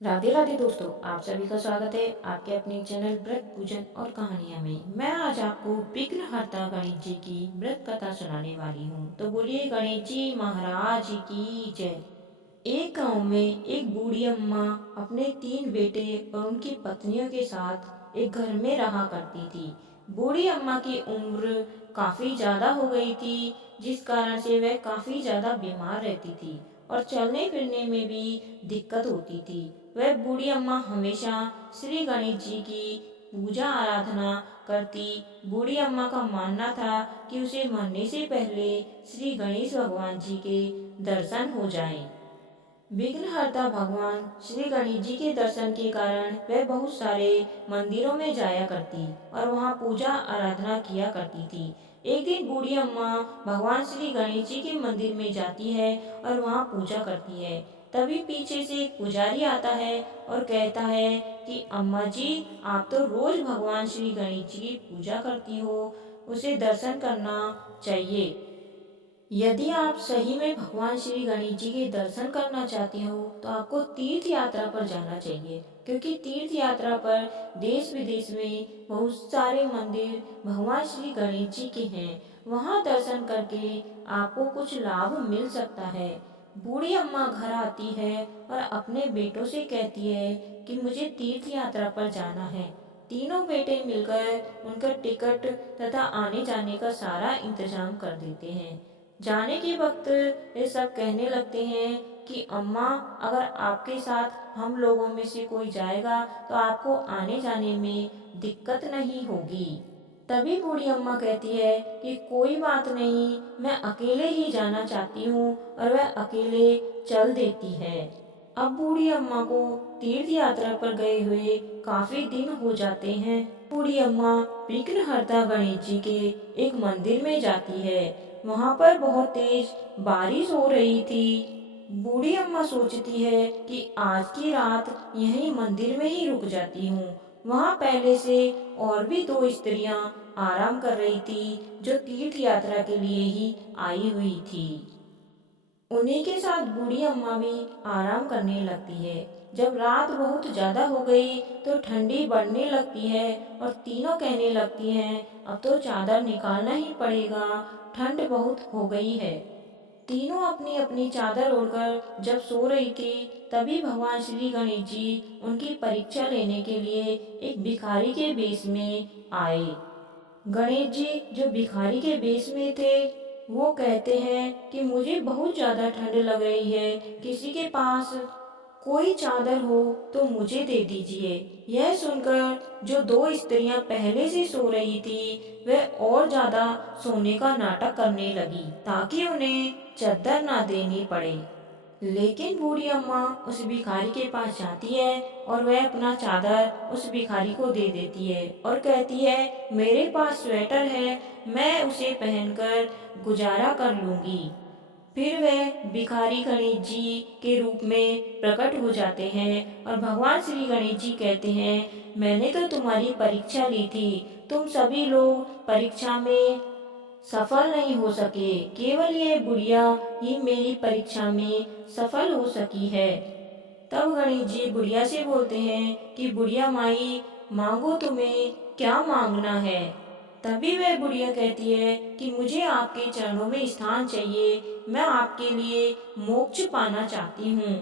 राधे राधे दोस्तों, आप सभी का स्वागत है आपके अपने चैनल व्रत पूजन और कहानियां में। मैं आज आपको विघ्नहर्ता गणेश जी की व्रत कथा सुनाने वाली हूँ। तो बोलिए गणेश जी महाराज की जय। एक गांव में एक बूढ़ी अम्मा अपने 3 बेटे और उनकी पत्नियों के साथ एक घर में रहा करती थी। बूढ़ी अम्मा की उम्र काफी ज्यादा हो गई थी, जिस कारण से वह काफी ज्यादा बीमार रहती थी और चलने फिरने में भी दिक्कत होती थी। वह बूढ़ी अम्मा हमेशा श्री गणेश जी की पूजा आराधना करती। बूढ़ी अम्मा का मानना था कि उसे मरने से पहले श्री गणेश भगवान जी के दर्शन हो जाएं। विघ्नहर्ता भगवान श्री गणेश जी के दर्शन के कारण वह बहुत सारे मंदिरों में जाया करती और वहां पूजा आराधना किया करती थी। एक दिन बूढ़ी अम्मा भगवान श्री गणेश जी के मंदिर में जाती है और वहां पूजा करती है। तभी पीछे से एक पुजारी आता है और कहता है कि अम्मा जी, आप तो रोज भगवान श्री गणेश जी की पूजा करती हो, उसे दर्शन करना चाहिए। यदि आप सही में भगवान श्री गणेश जी के दर्शन करना चाहते हो तो आपको तीर्थ यात्रा पर जाना चाहिए, क्योंकि तीर्थ यात्रा पर देश विदेश में बहुत सारे मंदिर भगवान श्री गणेश जी के हैं। वहां दर्शन करके आपको कुछ लाभ मिल सकता है। बूढ़ी अम्मा घर आती है और अपने बेटों से कहती है कि मुझे तीर्थ यात्रा पर जाना है। तीनों बेटे मिलकर उनका टिकट तथा आने जाने का सारा इंतजाम कर देते हैं। जाने के वक्त ये सब कहने लगते हैं कि अम्मा, अगर आपके साथ हम लोगों में से कोई जाएगा तो आपको आने जाने में दिक्कत नहीं होगी। तभी बूढ़ी अम्मा कहती है कि कोई बात नहीं, मैं अकेले ही जाना चाहती हूँ, और वह अकेले चल देती है। अब बूढ़ी अम्मा को तीर्थ यात्रा पर गए हुए काफी दिन हो जाते हैं। बूढ़ी अम्मा विघ्नहर्ता गणेश जी के एक मंदिर में जाती है। वहां पर बहुत तेज बारिश हो रही थी। बूढ़ी अम्मा सोचती है कि आज की रात यहीं मंदिर में ही रुक जाती हूँ। वहां पहले से और भी 2 स्त्रियां आराम कर रही थी, जो तीर्थ यात्रा के लिए ही आई हुई थी। उन्हीं के साथ बूढ़ी अम्मा भी आराम करने लगती है। जब रात बहुत ज्यादा हो गई तो ठंडी बढ़ने लगती है और तीनों कहने लगती हैं, अब तो चादर निकालना ही पड़ेगा, ठंड बहुत हो गई है। तीनों अपनी अपनी चादर ओढ़कर जब सो रही थी, तभी भगवान श्री गणेश जी उनकी परीक्षा लेने के लिए एक भिखारी के वेश में आए। गणेश जी जो भिखारी के वेश में थे, वो कहते हैं कि मुझे बहुत ज्यादा ठंड लग रही है, किसी के पास कोई चादर हो तो मुझे दे दीजिए। यह सुनकर जो 2 स्त्रियां पहले से सो रही थी, वह और ज्यादा सोने का नाटक करने लगी ताकि उन्हें चद्दर ना देनी पड़े। लेकिन बूढ़ी अम्मा उस भिखारी के पास जाती है और वह अपना चादर उस भिखारी को दे देती है और कहती है, मेरे पास स्वेटर है, मैं उसे पहनकर गुजारा कर लूंगी। फिर वह भिखारी गणेश जी के रूप में प्रकट हो जाते हैं और भगवान श्री गणेश जी कहते हैं, मैंने तो तुम्हारी परीक्षा ली थी, तुम सभी लोग परीक्षा में सफल नहीं हो सके, केवल ये बुढ़िया ही मेरी परीक्षा में सफल हो सकी है। तब गणेश जी बुढ़िया से बोलते हैं कि बुढ़िया माई, मांगो, तुम्हें क्या मांगना है। तभी वह बुढ़िया कहती है कि मुझे आपके चरणों में स्थान चाहिए, मैं आपके लिए मोक्ष पाना चाहती हूँ।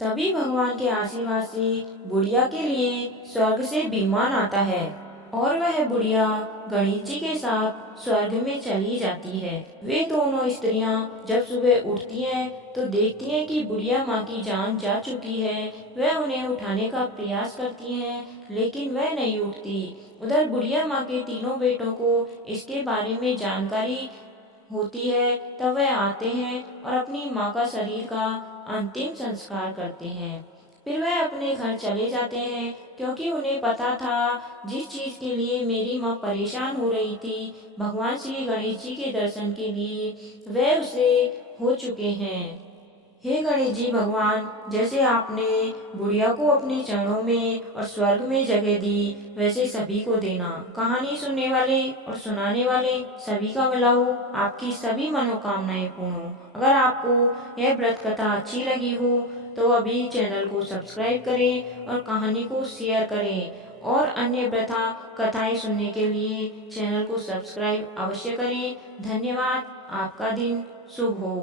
तभी भगवान के आशीर्वाद से बुढ़िया के लिए स्वर्ग से विमान आता है और वह बुढ़िया गणेश जी के साथ स्वर्ग में चली जाती है। वे दोनों स्त्रियां जब सुबह उठती हैं तो देखती हैं कि बुढ़िया माँ की जान जा चुकी है। वह उन्हें उठाने का प्रयास करती हैं, लेकिन वह नहीं उठती। उधर बुढ़िया माँ के तीनों बेटों को इसके बारे में जानकारी होती है। तब वह आते हैं और अपनी माँ का शरीर का अंतिम संस्कार करते हैं। फिर वह अपने घर चले जाते हैं, क्योंकि उन्हें पता था जिस चीज के लिए मेरी माँ परेशान हो रही थी, भगवान श्री गणेश जी के दर्शन के लिए, वह उसे हो चुके हैं। हे गणेश जी भगवान, जैसे आपने बुढ़िया को अपने चरणों में और स्वर्ग में जगह दी, वैसे सभी को देना। कहानी सुनने वाले और सुनाने वाले सभी का भला हो, आपकी सभी मनोकामनाएं पूर्ण हो। अगर आपको यह व्रत कथा अच्छी लगी हो तो अभी चैनल को सब्सक्राइब करें और कहानी को शेयर करें। और अन्य व्यथा कथाएं सुनने के लिए चैनल को सब्सक्राइब अवश्य करें। धन्यवाद। आपका दिन शुभ हो।